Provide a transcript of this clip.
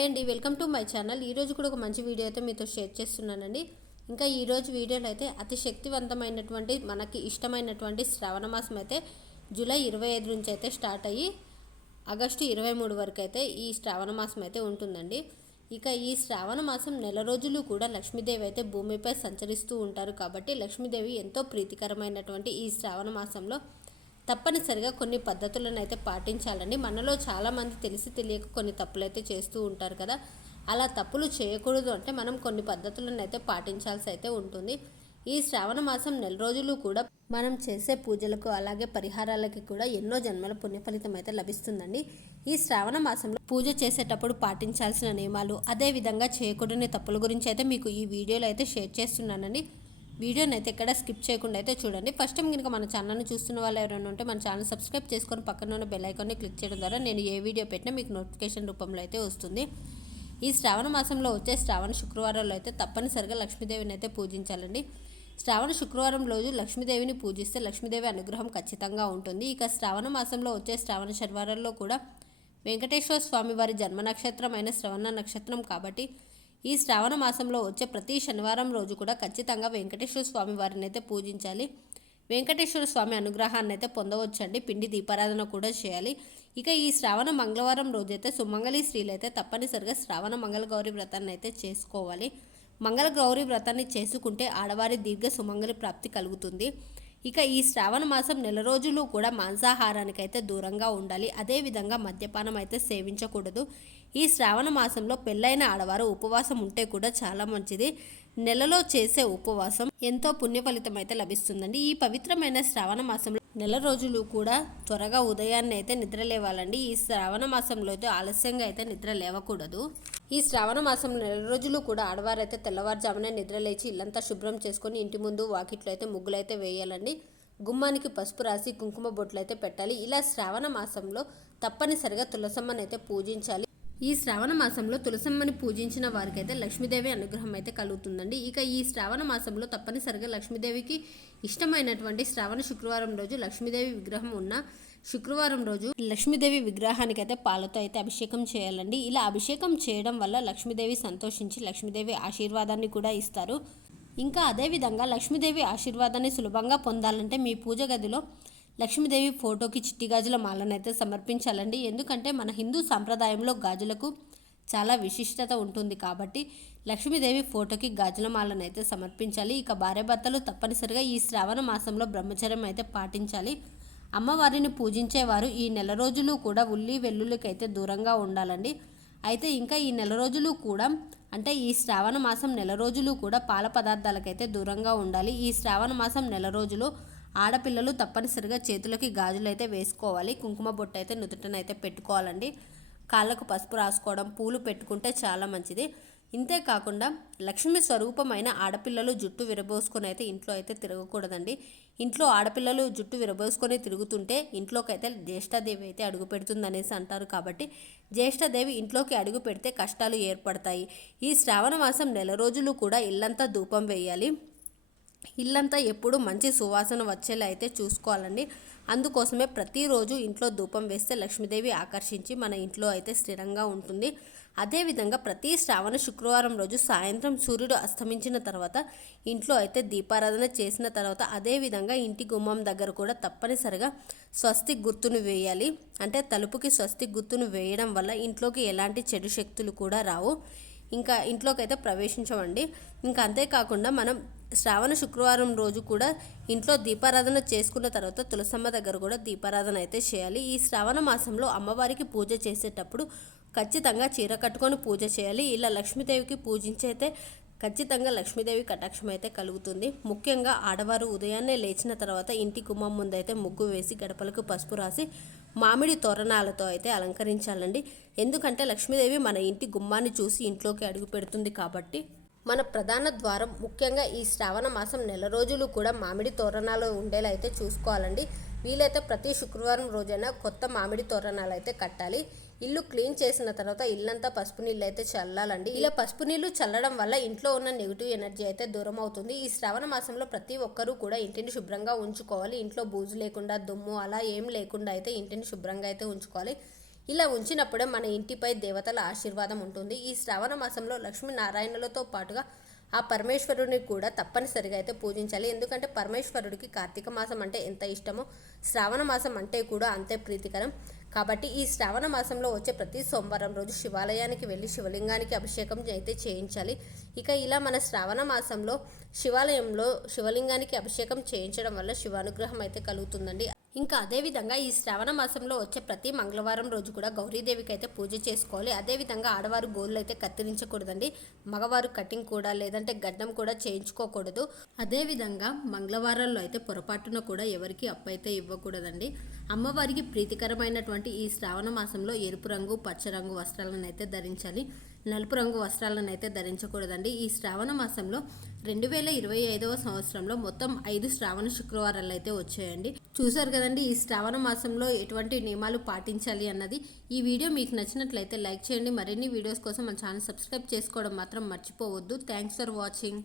అండి welcome to my channel. ఈరోజు కూడా ఒక మంచి వీడియో అయితే మీతో షేర్ చేస్తున్నానండి. ఇంకా ఈరోజు వీడియోలో అయితే అతి శక్తివంతమైనటువంటి మనకి ఇష్టమైనటువంటి శ్రావణ మాసం అయితే జూలై ఇరవై ఐదు నుంచి అయితే స్టార్ట్ అయ్యి ఆగస్టు ఇరవై మూడు వరకు అయితే ఈ శ్రావణ మాసం అయితే ఉంటుందండి. ఇక ఈ శ్రావణ మాసం నెల రోజులు కూడా లక్ష్మీదేవి అయితే భూమిపై సంచరిస్తూ ఉంటారు కాబట్టి లక్ష్మీదేవి ఎంతో ప్రీతికరమైనటువంటి ఈ శ్రావణ మాసంలో తప్పనిసరిగా కొన్ని పద్ధతులను అయితే పాటించాలండి. మనలో చాలామంది తెలిసి తెలియక కొన్ని తప్పులు అయితే చేస్తూ ఉంటారు కదా. అలా తప్పులు చేయకూడదు అంటే మనం కొన్ని పద్ధతులను అయితే పాటించాల్సి అయితే ఉంటుంది. ఈ శ్రావణ మాసం నెల రోజులు కూడా మనం చేసే పూజలకు అలాగే పరిహారాలకి కూడా ఎన్నో జన్మల పుణ్యఫలితం అయితే లభిస్తుందండి. ఈ శ్రావణ మాసంలో పూజ చేసేటప్పుడు పాటించాల్సిన నియమాలు అదే విధంగా చేయకూడని తప్పుల గురించి అయితే మీకు ఈ వీడియోలో అయితే షేర్ చేస్తున్నానండి. వీడియోని అయితే ఎక్కడ స్కిప్ చేయకుండా అయితే చూడండి. ఫస్ట్ టైం కనుక మన ఛానల్ని చూస్తున్న వాళ్ళు ఎవరైనా ఉంటే మన ఛానల్ సబ్స్క్రైబ్ చేసుకొని పక్కన ఉన్న బెల్ ఐకాన్ని క్లిక్ చేయడం ద్వారా నేను ఏ వీడియో పెట్టినా మీకు నోటిఫికేషన్ రూపంలో అయితే వస్తుంది. ఈ శ్రావణ మాసంలో వచ్చే శ్రావణ శుక్రవారంలో అయితే తప్పనిసరిగా లక్ష్మీదేవిని అయితే పూజించాలండి. శ్రావణ శుక్రవారం రోజు లక్ష్మీదేవిని పూజిస్తే లక్ష్మీదేవి అనుగ్రహం ఖచ్చితంగా ఉంటుంది. ఇక శ్రావణ మాసంలో వచ్చే శ్రావణ శనివారంలో కూడా వెంకటేశ్వర స్వామి వారి జన్మ నక్షత్రం అయిన శ్రవణ నక్షత్రం కాబట్టి ఈ శ్రావణ మాసంలో వచ్చే ప్రతి శనివారం రోజు కూడా ఖచ్చితంగా వెంకటేశ్వర స్వామి వారిని అయితే పూజించాలి. వెంకటేశ్వర స్వామి అనుగ్రహాన్ని అయితే పొందవచ్చండి. పిండి దీపారాధన కూడా చేయాలి. ఇక ఈ శ్రావణ మంగళవారం రోజైతే సుమంగళి స్త్రీలు అయితే తప్పనిసరిగా శ్రావణ మంగళ గౌరి వ్రతాన్ని అయితే చేసుకోవాలి. మంగళ గౌరి వ్రతాన్ని చేసుకుంటే ఆడవారి దీర్ఘ సుమంగళి ప్రాప్తి కలుగుతుంది. ఇక ఈ శ్రావణ మాసం నెల రోజులు కూడా మాంసాహారానికి అయితే దూరంగా ఉండాలి. అదేవిధంగా మద్యపానం అయితే సేవించకూడదు. ఈ శ్రావణ మాసంలో పెళ్ళైన ఆడవారు ఉపవాసం ఉంటే కూడా చాలా మంచిది. నెలలో చేసే ఉపవాసం ఎంతో పుణ్య ఫలితం అయితే లభిస్తుందండి. ఈ పవిత్రమైన శ్రావణ మాసంలో నెల రోజులు కూడా త్వరగా ఉదయాన్నే అయితే నిద్ర లేవాలండి. ఈ శ్రావణ మాసంలో అయితే ఆలస్యంగా అయితే నిద్ర లేవకూడదు. ఈ శ్రావణ మాసంలో నెల రోజులు కూడా ఆడవారైతే తెల్లవారుజామునే నిద్ర లేచి ఇల్లంతా శుభ్రం చేసుకొని ఇంటి ముందు వాకిట్లో అయితే ముగ్గులు అయితే వేయాలండి. గుమ్మానికి పసుపు రాసి కుంకుమ బొట్లు అయితే పెట్టాలి. ఇలా శ్రావణ మాసంలో తప్పనిసరిగా తులసమ్మనైతే పూజించాలి. ఈ శ్రావణ మాసంలో తులసమ్మని పూజించిన వారికైతే లక్ష్మీదేవి అనుగ్రహం అయితే కలుగుతుందండి. ఇక ఈ శ్రావణ మాసంలో తప్పనిసరిగా లక్ష్మీదేవికి ఇష్టమైనటువంటి శ్రావణ శుక్రవారం రోజు లక్ష్మీదేవి విగ్రహం ఉన్న శుక్రవారం రోజు లక్ష్మీదేవి విగ్రహానికి అయితే పాలతో అయితే అభిషేకం చేయాలండి. ఇలా అభిషేకం చేయడం వల్ల లక్ష్మీదేవి సంతోషించి లక్ష్మీదేవి ఆశీర్వాదాన్ని కూడా ఇస్తారు. ఇంకా అదేవిధంగా లక్ష్మీదేవి ఆశీర్వాదాన్ని సులభంగా పొందాలంటే మీ పూజ గదిలో లక్ష్మీదేవి ఫోటోకి చిట్టి గాజుల మాలను అయితే సమర్పించాలండి. ఎందుకంటే మన హిందూ సాంప్రదాయంలో గాజులకు చాలా విశిష్టత ఉంటుంది కాబట్టి లక్ష్మీదేవి ఫోటోకి గాజుల మాలను అయితే సమర్పించాలి. ఇక భార్యాభర్తలు తప్పనిసరిగా ఈ శ్రావణ మాసంలో బ్రహ్మచర్యం అయితే పాటించాలి. అమ్మవారిని పూజించేవారు ఈ నెల రోజులు కూడా ఉల్లి వెల్లుల్లికైతే దూరంగా ఉండాలండి. అయితే ఇంకా ఈ నెల రోజులు కూడా అంటే ఈ శ్రావణ మాసం నెల రోజులు కూడా పాల పదార్థాలకైతే దూరంగా ఉండాలి. ఈ శ్రావణ మాసం నెల రోజులు ఆడపిల్లలు తప్పనిసరిగా చేతులకి గాజులు అయితే వేసుకోవాలి. కుంకుమ బొట్టు అయితే నుదుటనైతే పెట్టుకోవాలండి. కాళ్ళకు పసుపు రాసుకోవడం పూలు పెట్టుకుంటే చాలా మంచిది. ఇంతే కాకుండా లక్ష్మి స్వరూపమైన ఆడపిల్లలు జుట్టు విరబోసుకొని అయితే ఇంట్లో అయితే తిరగకూడదండి. ఇంట్లో ఆడపిల్లలు జుట్టు విరబోసుకొని తిరుగుతుంటే ఇంట్లోకి అయితే జ్యేష్ఠాదేవి అయితే అడుగు పెడుతుందనేసి అంటారు కాబట్టి జ్యేష్ఠాదేవి ఇంట్లోకి అడుగు పెడితే కష్టాలు ఏర్పడతాయి. ఈ శ్రావణ మాసం నెల రోజులు కూడా ఇల్లంతా ధూపం వేయాలి. ఇల్లంతా ఎప్పుడు మంచి సువాసన వచ్చేలా అయితే చూసుకోవాలండి. అందుకోసమే ప్రతిరోజు ఇంట్లో ధూపం వేస్తే లక్ష్మీదేవి ఆకర్షించి మన ఇంట్లో అయితే స్థిరంగా ఉంటుంది. అదేవిధంగా ప్రతి శ్రావణ శుక్రవారం రోజు సాయంత్రం సూర్యుడు అస్తమించిన తర్వాత ఇంట్లో అయితే దీపారాధన చేసిన తర్వాత అదేవిధంగా ఇంటి గుమ్మం దగ్గర కూడా తప్పనిసరిగా స్వస్తి గుర్తును వేయాలి. అంటే తలుపుకి స్వస్తి గుర్తును వేయడం వల్ల ఇంట్లోకి ఎలాంటి చెడు శక్తులు కూడా రావు. ఇంకా ఇంట్లోకి అయితే ప్రవేశించమండి ఇంకా అంతేకాకుండా మనం శ్రావణ శుక్రవారం రోజు కూడా ఇంట్లో దీపారాధన చేసుకున్న తర్వాత తులసమ్మ దగ్గర కూడా దీపారాధన అయితే చేయాలి. ఈ శ్రావణ మాసంలో అమ్మవారికి పూజ చేసేటప్పుడు ఖచ్చితంగా చీర కట్టుకొని పూజ చేయాలి. ఇలా లక్ష్మీదేవికి పూజించైతే ఖచ్చితంగా లక్ష్మీదేవి కటాక్షం అయితే కలుగుతుంది. ముఖ్యంగా ఆడవారు ఉదయాన్నే లేచిన తర్వాత ఇంటి గుమ్మం ముందైతే ముగ్గు వేసి గడపలకు పసుపు రాసి మామిడి తోరణాలతో అయితే అలంకరించాలండి. ఎందుకంటే లక్ష్మీదేవి మన ఇంటి గుమ్మాన్ని చూసి ఇంట్లోకి అడుగు పెడుతుంది కాబట్టి మన ప్రధాన ద్వారం ముఖ్యంగా ఈ శ్రావణ మాసం నెల రోజులు కూడా మామిడి తోరణాలు ఉండేలా అయితే చూసుకోవాలండి. వీలైతే ప్రతి శుక్రవారం రోజైనా కొత్త మామిడి తోరణాలు అయితే కట్టాలి. ఇల్లు క్లీన్ చేసిన తర్వాత ఇల్లంతా పసుపు నీళ్ళు అయితే చల్లాలండి. ఇలా పసుపు నీళ్ళు చల్లడం వల్ల ఇంట్లో ఉన్న నెగిటివ్ ఎనర్జీ అయితే దూరం అవుతుంది. ఈ శ్రావణ మాసంలో ప్రతి ఒక్కరూ కూడా ఇంటిని శుభ్రంగా ఉంచుకోవాలి. ఇంట్లో బూజు లేకుండా దుమ్ము అలా ఏం లేకుండా అయితే ఇంటిని శుభ్రంగా అయితే ఉంచుకోవాలి. ఇలా ఉంచినప్పుడే మన ఇంటిపై దేవతల ఆశీర్వాదం ఉంటుంది. ఈ శ్రావణ మాసంలో లక్ష్మీనారాయణులతో పాటుగా ఆ పరమేశ్వరుడిని కూడా తప్పనిసరిగా అయితే పూజించాలి. ఎందుకంటే పరమేశ్వరుడికి కార్తీక మాసం అంటే ఎంత ఇష్టమో శ్రావణ మాసం అంటే కూడా అంతే ప్రీతికరం. కాబట్టి ఈ శ్రావణ మాసంలో వచ్చే ప్రతి సోమవారం రోజు శివాలయానికి వెళ్ళి శివలింగానికి అభిషేకం అయితే చేయించాలి. ఇక ఇలా మన శ్రావణ మాసంలో శివాలయంలో శివలింగానికి అభిషేకం చేయించడం వల్ల శివానుగ్రహం అయితే కలుగుతుందండి. ఇంకా అదేవిధంగా ఈ శ్రావణ మాసంలో వచ్చే ప్రతి మంగళవారం రోజు కూడా గౌరీదేవికి అయితే పూజ చేసుకోవాలి. అదేవిధంగా ఆడవారు గోళ్ళు అయితే కత్తిరించకూడదండి. మగవారు కటింగ్ కూడా లేదంటే గడ్డం కూడా చేయించుకోకూడదు. అదేవిధంగా మంగళవారాల్లో అయితే పొరపాటున కూడా ఎవరికి అప్పు అయితే ఇవ్వకూడదండి. అమ్మవారికి ప్రీతికరమైనటువంటి ఈ శ్రావణ మాసంలో ఎరుపు రంగు పచ్చ రంగు వస్త్రాలను అయితే ధరించాలి. నలుపు రంగు వస్త్రాలను అయితే ధరించకూడదండి. ఈ శ్రావణ మాసంలో రెండు వేల ఇరవై ఐదవ సంవత్సరంలో మొత్తం ఐదు శ్రావణ శుక్రవారాలు అయితే వచ్చాయండి. చూసారు కదండి ఈ శ్రావణ మాసంలో ఎటువంటి నియమాలు పాటించాలి అన్నది. ఈ వీడియో మీకు నచ్చినట్లయితే లైక్ చేయండి. మరిన్ని వీడియోస్ కోసం మన ఛానల్ సబ్స్క్రైబ్ చేసుకోవడం మాత్రం మర్చిపోవద్దు. Thanks for watching.